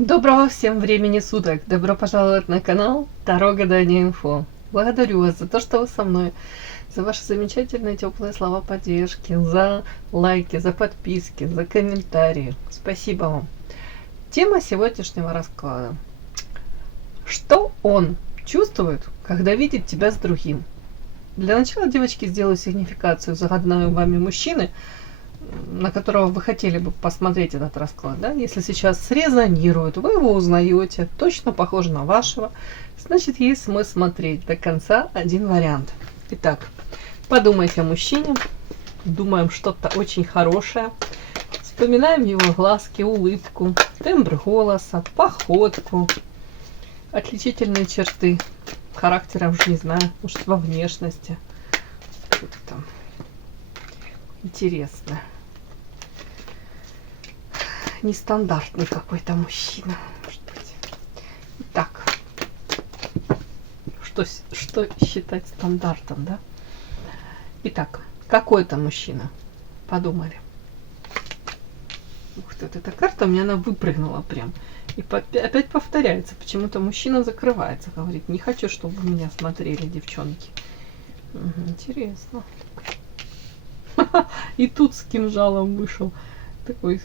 Доброго всем времени суток! Добро пожаловать на канал Таро Гадание Инфо. Благодарю вас за то, что вы со мной, за ваши замечательные теплые слова поддержки, за лайки, за подписки, за комментарии. Спасибо вам. Тема сегодняшнего расклада. Что он чувствует, когда видит тебя с другим? Для начала, девочки, сделаю сигнификацию загаданного вами мужчины, на которого вы хотели бы посмотреть этот расклад, да? Если сейчас срезонирует, вы его узнаете, точно похож на вашего, значит, есть смысл смотреть до конца один вариант. Итак, подумайте о мужчине, думаем что-то очень хорошее, вспоминаем его глазки, улыбку, тембр голоса, походку, отличительные черты характера, уже не знаю, может, во внешности. Что-то там интересное. Нестандартный какой-то мужчина, может быть. Итак, что считать стандартом, да? Итак, какой это мужчина? Подумали. Ух ты, вот эта карта у меня, она выпрыгнула прям. И опять повторяется. Почему-то мужчина закрывается, говорит, не хочу, чтобы вы меня смотрели, девчонки. Интересно. И тут с кинжалом вышел. Такой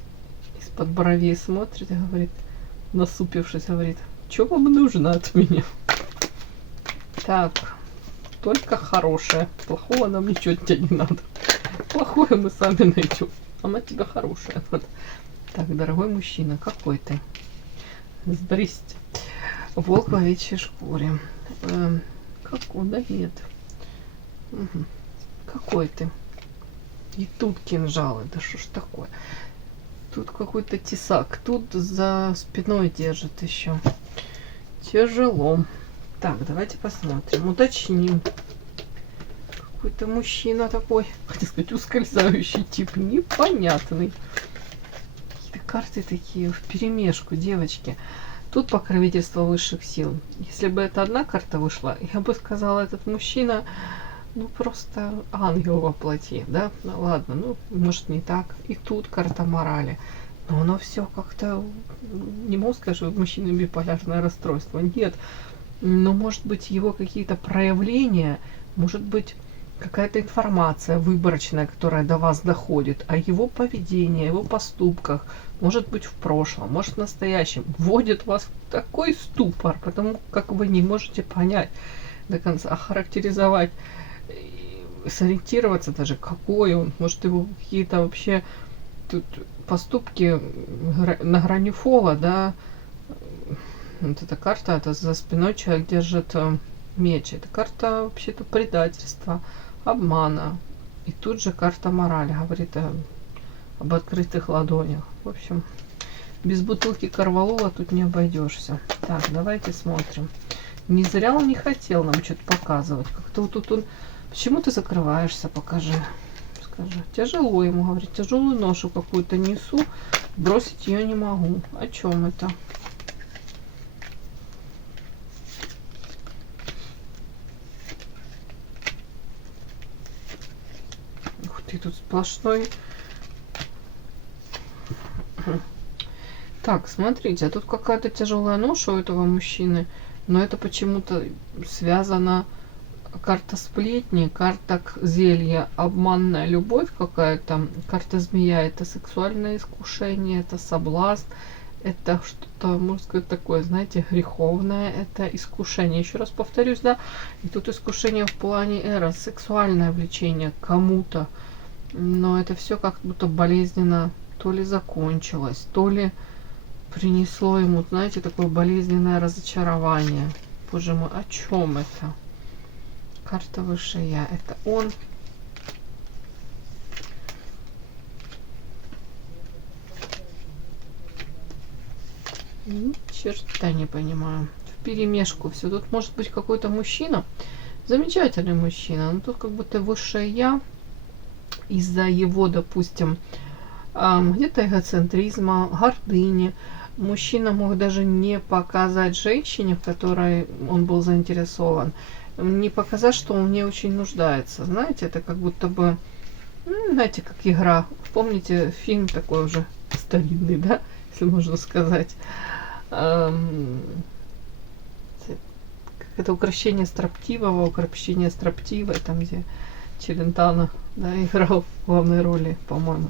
из-под бровей смотрит и говорит, насупившись, говорит, что вам нужно от меня? Так, только хорошее. Плохого нам ничего от тебя не надо. Плохое мы сами найдем. А мы от тебя хорошее. Вот. Так, дорогой мужчина, какой ты? Здрасте. Волк в овечьей шкуре. Какой? Да нет. Какой ты? И тут кинжалы. Да что ж такое? Тут какой-то тесак. Тут за спиной держит еще. Тяжело. Так, давайте посмотрим. Уточним. Какой-то мужчина такой, хотел сказать, ускользающий тип. Непонятный. Какие-то карты такие вперемешку, девочки. Тут покровительство высших сил. Если бы это одна карта вышла, я бы сказала, этот мужчина... Ну, просто ангел во плоти, да? Ну, ладно, ну, может, не так. И тут карта морали. Но оно все как-то... Не могу сказать, что у мужчины биполярное расстройство. Нет. Но, может быть, его какие-то проявления, может быть, какая-то информация выборочная, которая до вас доходит, о его поведении, о его поступках, может быть, в прошлом, может, в настоящем, вводит вас в такой ступор, потому как вы не можете понять до конца, охарактеризовать, сориентироваться даже, какой он, может, его какие-то вообще тут поступки на грани фола, да. Вот эта карта, это за спиной человек держит меч. Это карта вообще-то предательства, обмана. И тут же карта морали говорит об открытых ладонях. В общем, без бутылки корвалола тут не обойдешься. Так, давайте смотрим. Не зря он не хотел нам что-то показывать. Как-то вот тут он... Почему ты закрываешься? Покажи. Скажи. Тяжело ему, говорит. Тяжелую ношу какую-то несу. Бросить ее не могу. О чем это? Ух ты, тут сплошной... Так, смотрите, а тут какая-то тяжелая ноша у этого мужчины. Но это почему-то связано... Карта сплетни, карта зелья, обманная любовь какая-то, карта змея, это сексуальное искушение, это соблазн, это что-то, можно сказать, такое, знаете, греховное, это искушение. Еще раз повторюсь, да, и тут искушение в плане эрос, сексуальное влечение к кому-то, но это все как будто болезненно то ли закончилось, то ли принесло ему, знаете, такое болезненное разочарование. Боже мой, о чем это? Карта выше я. Это он. Ни черта не понимаю. Вперемешку все. Тут может быть какой-то мужчина. Замечательный мужчина. Но тут как будто высшее я. Из-за его, допустим, где-то эгоцентризма, гордыни. Мужчина мог даже не показать женщине, в которой он был заинтересован, не показать, что он в ней очень нуждается. Знаете, это как будто бы, знаете, как игра. Помните фильм такой уже старинный, да, если можно сказать. Это укрощение строптивого, укрощение строптивой, там где Челентано, да, играл в главной роли, по-моему.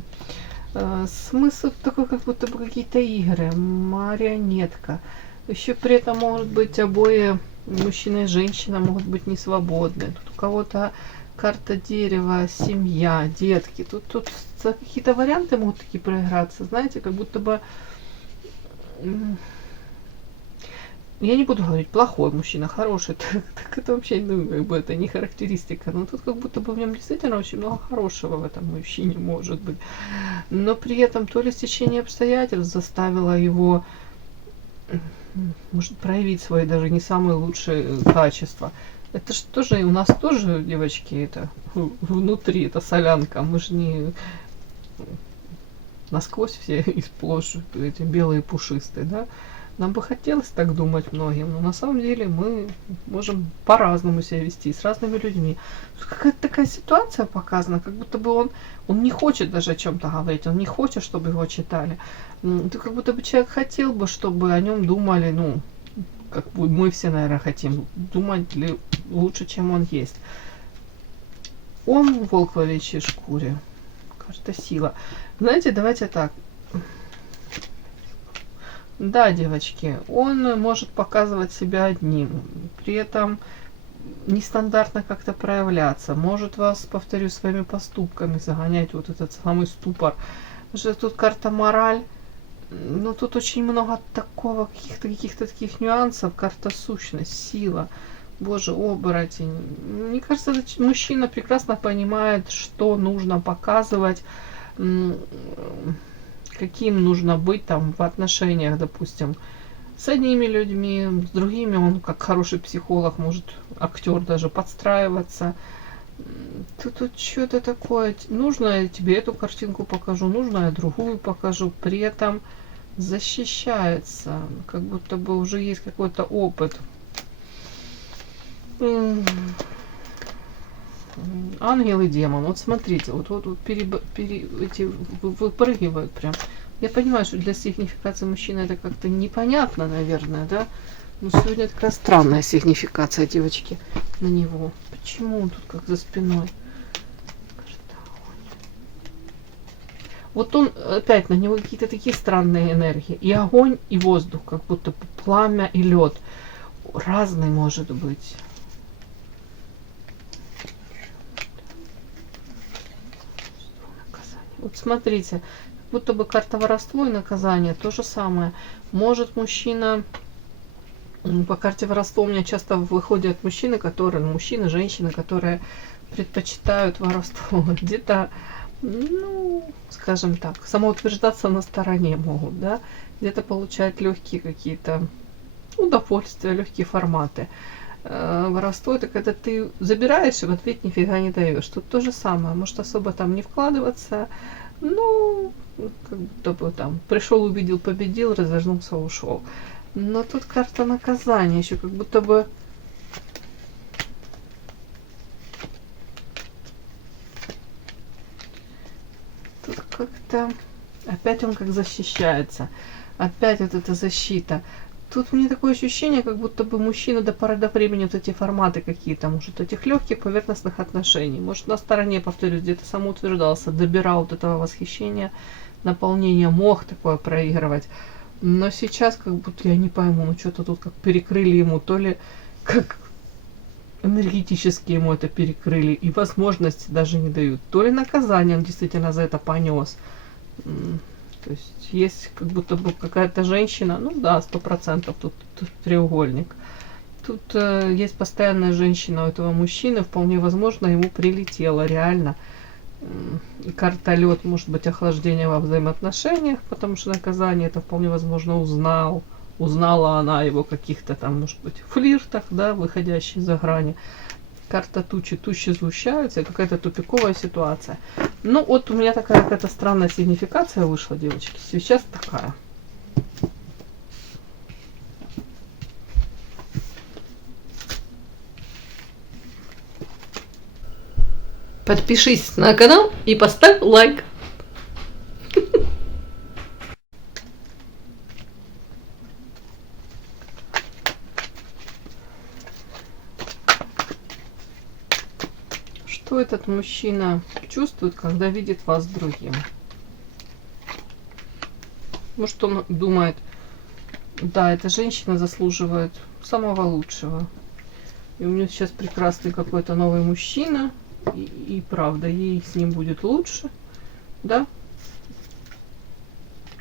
Смысл такой, как будто бы какие-то игры, марионетка. Еще при этом может быть обои, мужчина и женщина, могут быть не свободны. Тут у кого-то карта дерева, семья, детки. Тут какие-то варианты могут такие проиграться, знаете, как будто бы... Я не буду говорить плохой мужчина, хороший, так это вообще, ну, как бы это не характеристика, но тут как будто бы в нем действительно очень много хорошего в этом мужчине может быть. Но при этом то ли стечение обстоятельств заставило его, может, проявить свои даже не самые лучшие качества. Это же тоже, у нас тоже, девочки, это внутри, это солянка, мы же не насквозь все и сплошь эти белые пушистые, да. Нам бы хотелось так думать многим, но на самом деле мы можем по-разному себя вести, с разными людьми. Какая-то такая ситуация показана, как будто бы он не хочет даже о чем-то говорить, он не хочет, чтобы его читали. То как будто бы человек хотел бы, чтобы о нем думали, ну, как бы мы все, наверное, хотим, думать ли лучше, чем он есть. Он волк в овечьей шкуре. Карта сила. Знаете, давайте так. Да, девочки, он может показывать себя одним, при этом нестандартно как-то проявляться, может вас, повторю, своими поступками загонять вот этот самый ступор. Же тут карта мораль, но тут очень много такого, каких-то таких нюансов, карта сущность, сила. Боже, оборотень. Мне кажется, этот мужчина прекрасно понимает, что нужно показывать, каким нужно быть там в отношениях, допустим, с одними людьми, с другими он, как хороший психолог, может, актер даже подстраиваться. Тут что-то такое, нужно я тебе эту картинку покажу, нужно я другую покажу, при этом защищается, как будто бы уже есть какой-то опыт. Ангел и демон. Вот смотрите, вот эти выпрыгивают прям. Я понимаю, что для сигнификации мужчины это как-то непонятно, наверное, да? Но сегодня такая странная сигнификация, девочки, на него. Почему он тут как за спиной? Вот он, опять, на него какие-то такие странные энергии. И огонь, и воздух, как будто пламя и лед. Разный может быть. Вот смотрите, будто бы карта воровство и наказание, то же самое. Может мужчина, по карте воровство у меня часто выходят мужчины, женщины, которые предпочитают воровство. Где-то, ну, скажем так, самоутверждаться на стороне могут, да, где-то получать легкие какие-то удовольствия, легкие форматы. Воровство это когда ты забираешь и в ответ нифига не даешь. Тут то же самое. Может особо там не вкладываться. Ну, как будто бы там пришел, увидел, победил, развернулся, ушел. Но тут карта наказания еще как будто бы... Тут как-то... Опять он как защищается. Опять вот эта защита. Тут мне такое ощущение, как будто бы мужчина до поры до времени вот эти форматы какие-то, может, этих легких поверхностных отношений. Может, на стороне, повторюсь, где-то самоутверждался, добирал вот этого восхищения, наполнения, мог такое проигрывать. Но сейчас как будто я не пойму, ну что-то тут как перекрыли ему, то ли как энергетически ему это перекрыли, и возможности даже не дают, то ли наказание он действительно за это понес. То есть как будто бы какая-то женщина, ну да, 100%, тут треугольник. Тут есть постоянная женщина у этого мужчины, вполне возможно, ему прилетело реально. И карта лед, может быть, охлаждение во взаимоотношениях, потому что наказание это вполне возможно узнала она о его каких-то там, может быть, флиртах, да, выходящих за грани. Карта тучи сгущаются, и какая-то тупиковая ситуация. Ну, вот у меня такая какая-то странная сигнификация вышла, девочки. Сейчас такая. Подпишись на канал и поставь лайк. что этот мужчина чувствует, когда видит вас с другим? Может, он думает, да, эта женщина заслуживает самого лучшего. И у нее сейчас прекрасный какой-то новый мужчина. И правда, ей с ним будет лучше. Да?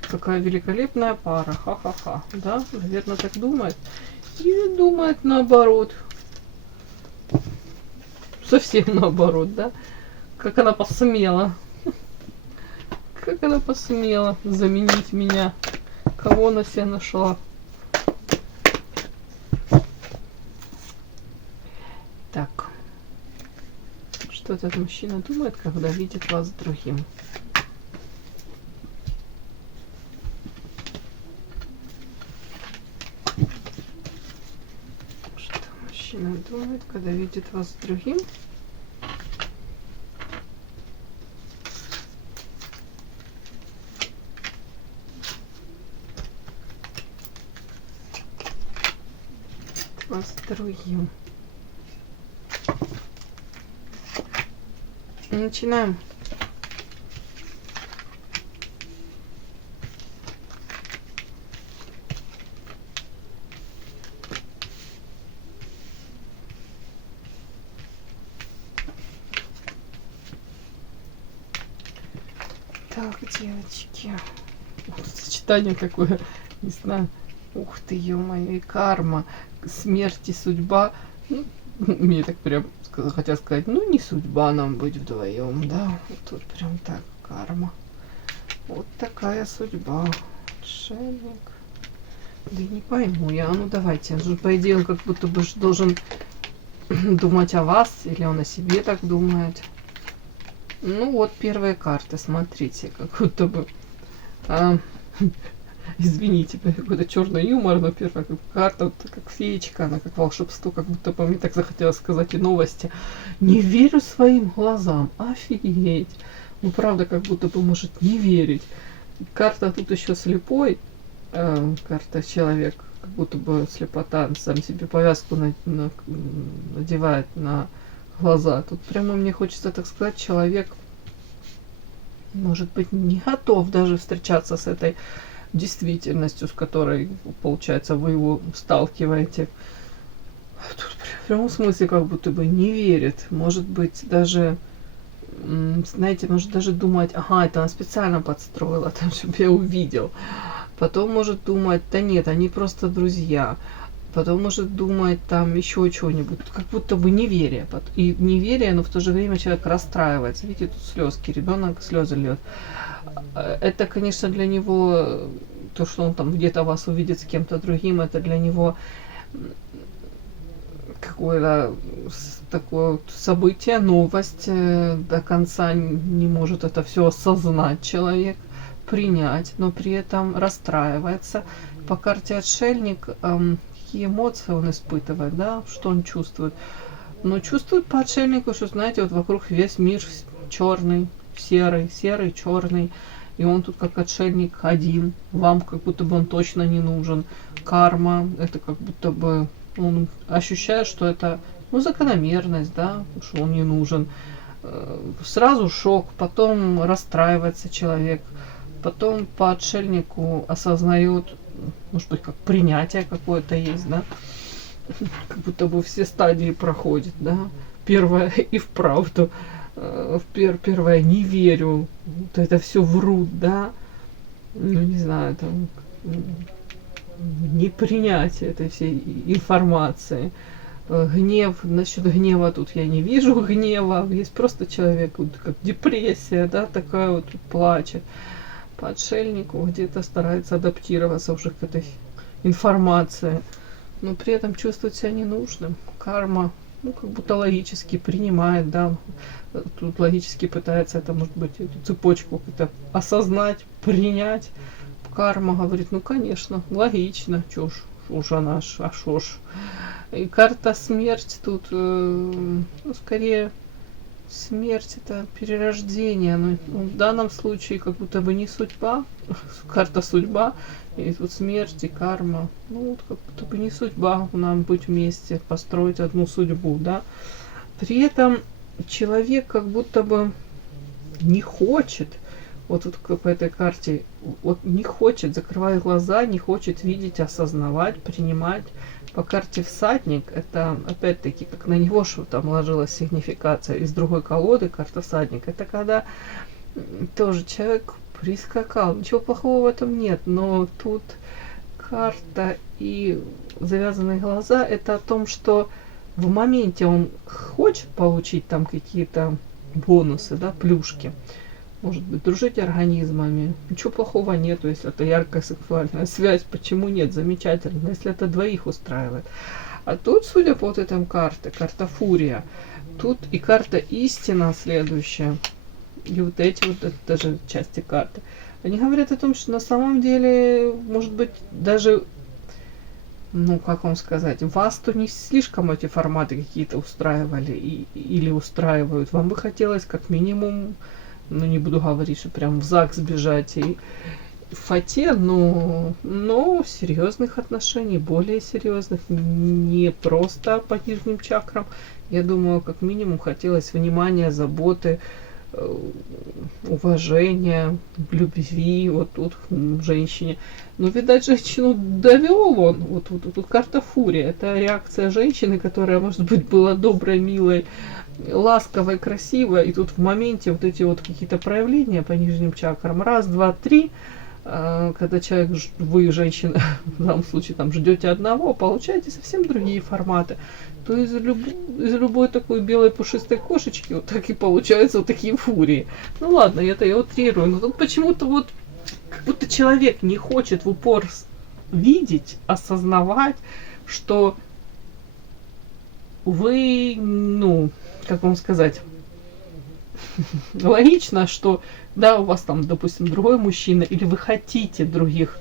Какая великолепная пара. Ха-ха-ха. Да, наверное, так думает. И думает наоборот. Совсем наоборот, да? Как она посмела. Как она посмела заменить меня. Кого она себе нашла? Так. Что этот мужчина думает, когда видит вас с другим? Что мужчина думает, когда видит вас с другим? Вас с другим. Начинаем. Так, девочки. Сочетание такое, не знаю. Ух ты, ё-моё, и карма, смерть и судьба. Ну, мне так прям хотят сказать, ну не судьба нам быть вдвоем, да. Вот тут прям так, карма. Вот такая судьба. Отшельник. Да не пойму я. Ну давайте. По идее, он как будто бы должен думать о вас, или он о себе так думает. Ну вот первые карты, смотрите, как будто бы. Извините, какой-то черный юмор, но первая карта, вот, как феечка, она как волшебство, как будто бы мне так захотелось сказать и новости. Не верю своим глазам, офигеть. Ну правда, как будто бы может не верить. Карта тут еще слепой, карта человек, как будто бы слепота, сам себе повязку надевает на глаза. Тут прямо мне хочется так сказать, человек может быть не готов даже встречаться с этой действительностью, с которой, получается, вы его сталкиваете. Тут в прямом смысле как будто бы не верит. Может быть, даже, знаете, может даже думать, ага, это она специально подстроила, там, чтобы я увидел. Потом может думать, да нет, они просто друзья. Потом может думать там еще чего-нибудь, как будто бы неверие. И неверие, но в то же время человек расстраивается. Видите, тут слезки, ребенок слезы льет. Это, конечно, для него, то, что он там где-то вас увидит с кем-то другим, это для него какое-то такое вот событие, новость. До конца не может это все осознать человек, принять, но при этом расстраивается. По карте отшельник, какие эмоции он испытывает, да, что он чувствует. Но чувствует по отшельнику, что, знаете, вот вокруг весь мир черный, серый, черный. И он тут как отшельник один. Вам как будто бы он точно не нужен. Карма, это как будто бы он ощущает, что это, ну, закономерность, да, что он не нужен. Сразу шок, потом расстраивается человек. Потом по отшельнику осознает, может быть, как принятие какое-то есть, да. Как будто бы все стадии проходит, да. Первое и вправду. Первое, не верю, вот это все врут, да, ну не знаю, там, непринятие этой всей информации. Гнев, насчет гнева тут я не вижу гнева, есть просто человек, вот, как депрессия, да, такая вот плачет. По отшельнику где-то старается адаптироваться уже к этой информации, но при этом чувствует себя ненужным. Карма, ну, как будто логически принимает, да, тут логически пытается это, может быть, эту цепочку как-то осознать, принять. Карма говорит, ну, конечно, логично, чё ж она, а шо ж. И карта смерть тут, ну, скорее, смерть это перерождение, но в данном случае как будто бы не судьба, карта судьба, и тут смерть и карма, ну, вот как будто бы не судьба нам быть вместе, построить одну судьбу, да. При этом человек как будто бы не хочет, вот тут по этой карте, вот не хочет, закрывает глаза, не хочет видеть, осознавать, принимать. По карте всадник, это опять-таки, как на него что там ложилась сигнификация из другой колоды, карта всадник, это когда тоже человек прискакал, ничего плохого в этом нет, но тут карта и завязанные глаза, это о том, что в моменте он хочет получить там какие-то бонусы, да, плюшки, может быть, дружить организмами, ничего плохого нету, если это яркая сексуальная связь, почему нет, замечательно, если это двоих устраивает. А тут, судя по вот этой карте, карта фурия, тут и карта истина следующая, и вот эти вот это даже части карты, они говорят о том, что на самом деле, может быть, даже, ну, как вам сказать, вас-то не слишком эти форматы какие-то устраивали или устраивают. Вам бы хотелось как минимум, ну, не буду говорить, что прям в ЗАГС бежать и в фате, но серьезных отношений, более серьезных, не просто по нижним чакрам. Я думаю, как минимум хотелось внимания, заботы, уважения, любви, вот тут женщине. Но, видать, женщину довел он. Вот тут карта фурия. Это реакция женщины, которая, может быть, была доброй, милой, ласковой, красивой. И тут в моменте вот эти вот какие-то проявления по нижним чакрам. Раз, два, три. Когда человек, вы, женщина, в данном случае, там ждете одного, получаете совсем другие форматы. То из любой такой белой пушистой кошечки вот так и получаются вот такие фурии. Ну ладно, это я утрирую, но тут почему-то вот как будто человек не хочет в упор видеть, осознавать, что вы, ну, как вам сказать, логично, что да, у вас там, допустим, другой мужчина, или вы хотите других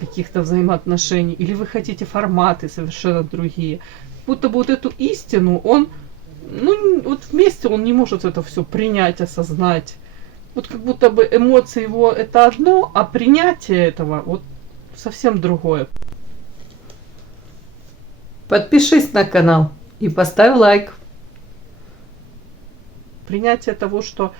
каких-то взаимоотношений, или вы хотите форматы совершенно другие. Будто бы вот эту истину он, ну, вот вместе он не может это все принять, осознать. Вот как будто бы эмоции его это одно, а принятие этого вот совсем другое. Подпишись на канал и поставь лайк. Принятие того, что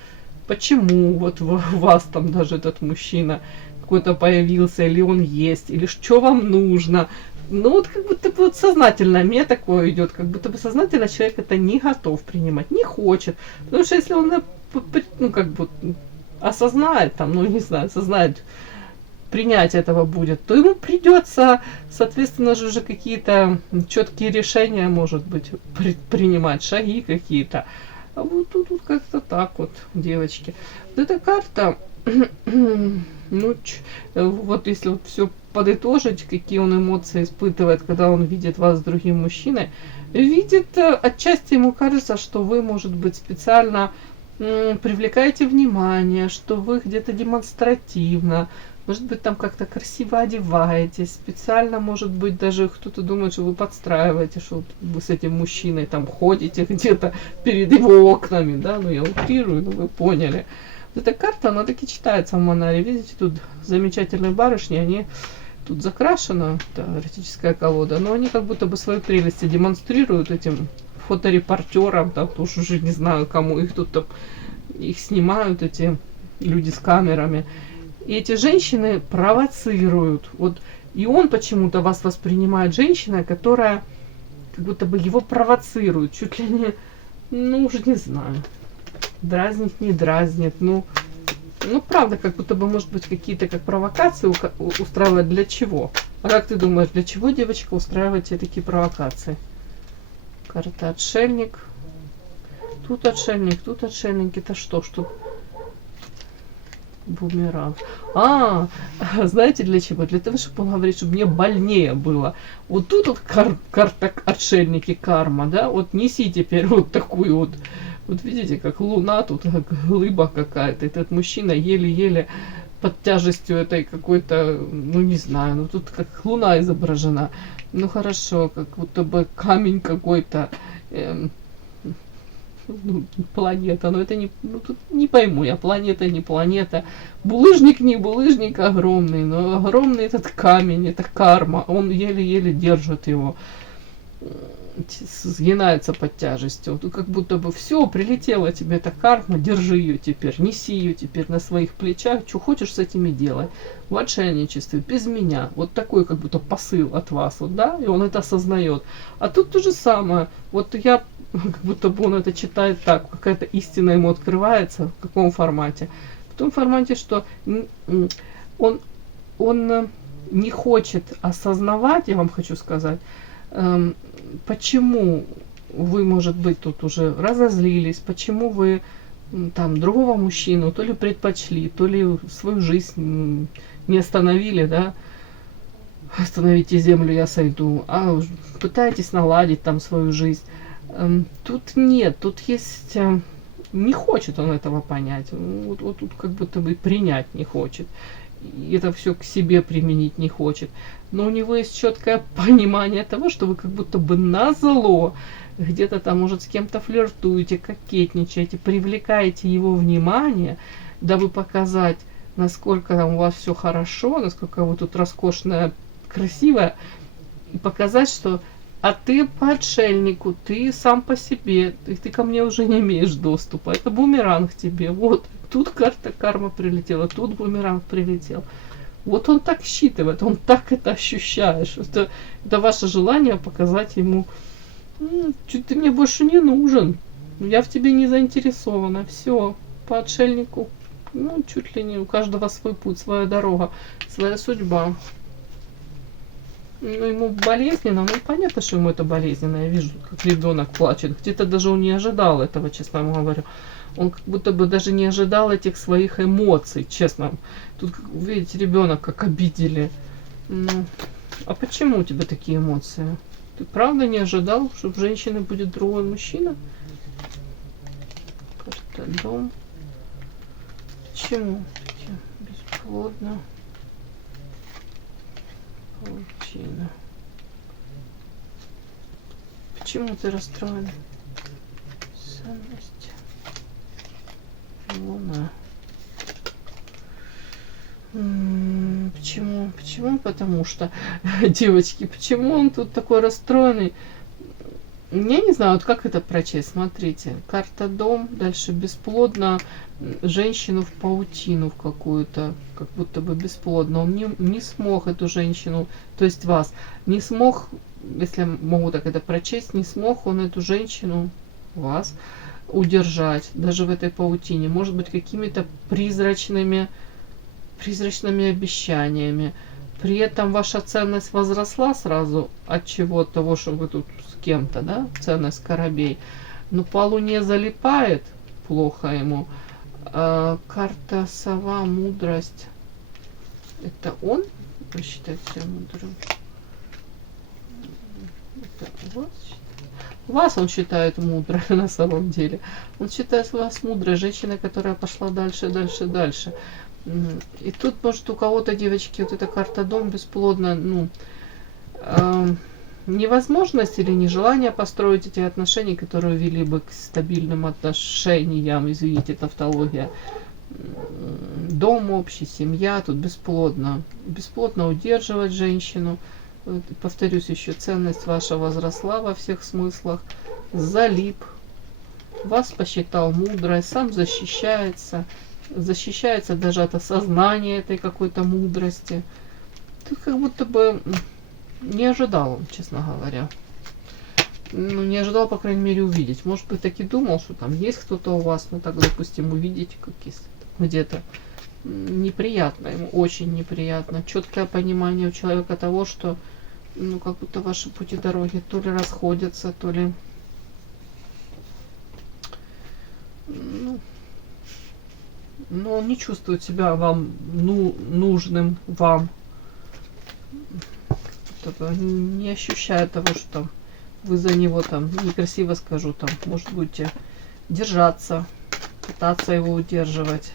почему вот у вас там даже этот мужчина какой-то появился, или он есть, или что вам нужно. Ну вот как будто бы вот сознательно мне такое идет, как будто бы сознательно человек это не готов принимать, не хочет. Потому что если он, ну как бы осознает, там, ну не знаю, осознает, принять этого будет, то ему придется, соответственно же, уже какие-то четкие решения, может быть, принимать, шаги какие-то. А вот тут как-то так вот, девочки. Вот эта карта, ну, вот если вот все подытожить, какие он эмоции испытывает, когда он видит вас с другим мужчиной, видит, отчасти ему кажется, что вы, может быть, специально привлекаете внимание, что вы где-то демонстративно, может быть, там как-то красиво одеваетесь, специально, может быть, даже кто-то думает, что вы подстраиваете, что вы с этим мужчиной там ходите где-то перед его окнами, да, ну я утрирую, но вы поняли. Вот эта карта, она таки читается в Манаре, видите, тут замечательные барышни, они тут закрашена, да, эротическая колода, но они как будто бы свои прелести демонстрируют этим фоторепортерам, там, уж уже не знаю, кому их тут там, их снимают эти люди с камерами. И эти женщины провоцируют. Вот, и он почему-то вас воспринимает женщиной, которая как будто бы его провоцирует. Чуть ли не, ну уже не знаю, дразнит, не дразнит. Ну правда, как будто бы, может быть, какие-то как провокации устраивать для чего? А как ты думаешь, для чего, девочка, устраивает тебе такие провокации? Карта отшельник. Тут отшельник, тут отшельник. Это что? Бумеранг. Знаете для чего? Для того, чтобы он говорит, чтобы мне больнее было. Вот тут вот карта отшельники, карма, да? Вот неси теперь вот такую вот. Вот видите, как луна тут, как глыба какая-то. Этот мужчина еле-еле под тяжестью этой какой-то, ну не знаю, ну тут как луна изображена. Ну хорошо, как будто бы камень какой-то. Ну, планета, но это не, ну, тут не пойму я, планета, не планета, булыжник, не булыжник огромный, но огромный этот камень, это карма, он еле-еле держит его. сгинается под тяжестью. Тут как будто бы все, прилетела тебе эта карма, держи ее теперь, неси ее теперь на своих плечах, что хочешь с этими делай. В отшельничестве, без меня. Вот такой как будто посыл от вас, вот, да, и он это осознает. А тут то же самое. Вот я, как будто бы он это читает так, какая-то истина ему открывается, в каком формате. В том формате, что он не хочет осознавать, я вам хочу сказать, почему вы, может быть, тут уже разозлились, почему вы там другого мужчину то ли предпочли, то ли свою жизнь не остановили, да, остановите землю, я сойду, а пытаетесь наладить там свою жизнь. Тут нет, тут есть... Не хочет он этого понять, вот тут как будто бы принять не хочет. И это все к себе применить не хочет. Но у него есть четкое понимание того, что вы как будто бы назло где-то там, может, с кем-то флиртуете, кокетничаете, привлекаете его внимание, дабы показать, насколько там у вас все хорошо, насколько вы тут роскошная, красивая, и показать, что а ты по отшельнику, ты сам по себе, ты ко мне уже не имеешь доступа. Это бумеранг тебе. Вот, тут карта карма прилетела, тут бумеранг прилетел. Вот он так считывает, он так это ощущает. Это ваше желание показать ему, ты мне больше не нужен, я в тебе не заинтересована. Все, по отшельнику, чуть ли не у каждого свой путь, своя дорога, своя судьба. Ему болезненно, понятно, что ему это болезненно. Я вижу, как ребенок плачет. Где-то даже он не ожидал этого, честно вам говорю. Он как будто бы даже не ожидал этих своих эмоций, честно. Тут, видите, ребенок как обидели. А почему у тебя такие эмоции? Ты правда не ожидал, что в женщине будет другой мужчина? Карта дом. Почему? Бесплодно. Паутина. Почему ты расстроен? Ценность. Луна. Почему? Почему? Потому что, девочки, почему он тут такой расстроенный? Я не знаю, вот как это прочесть. Смотрите, карта дом, дальше бесплодно, женщину в паутину в какую-то, как будто бы бесплодно. Он не смог эту женщину, то есть вас, не смог, если я могу так это прочесть, не смог он эту женщину, вас, удержать, даже в этой паутине. Может быть, какими-то призрачными обещаниями. При этом ваша ценность возросла сразу от чего того, что вы тут с кем-то, да, ценность скоробей. Но по луне залипает, плохо ему. Карта сова, мудрость. Это он? Вы считаете себя мудрым? Это вас? Вас он считает мудрой на самом деле. Он считает вас мудрой, женщиной, которая пошла дальше, дальше, дальше. И тут, может, у кого-то, девочки, вот эта карта дом бесплодно, невозможность или нежелание построить эти отношения, которые вели бы к стабильным отношениям, извините, тавтология. Дом общий, семья, тут бесплодно. Бесплодно удерживать женщину. Вот, повторюсь еще, ценность ваша возросла во всех смыслах. Залип. Вас посчитал мудрой, сам защищается. Защищается даже от осознания этой какой-то мудрости. Тут как будто бы не ожидал он, честно говоря. Не ожидал, по крайней мере, увидеть. Может быть, так и думал, что там есть кто-то у вас, так, допустим, увидеть где-то. Неприятно ему, очень неприятно. Четкое понимание у человека того, что, как будто ваши пути дороги то ли расходятся, то ли... Но он не чувствует себя вам нужным вам. Не ощущает того, что там вы за него там, некрасиво скажу, там, может будете держаться, пытаться его удерживать.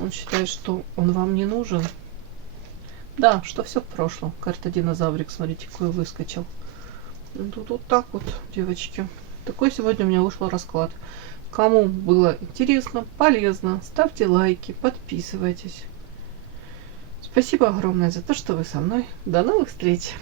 Он считает, что он вам не нужен. Да, что все в прошлом. Карта динозаврик, смотрите, какой выскочил. Тут вот так вот, девочки. Такой сегодня у меня вышел расклад. Кому было интересно, полезно, ставьте лайки, подписывайтесь. Спасибо огромное за то, что вы со мной. До новых встреч!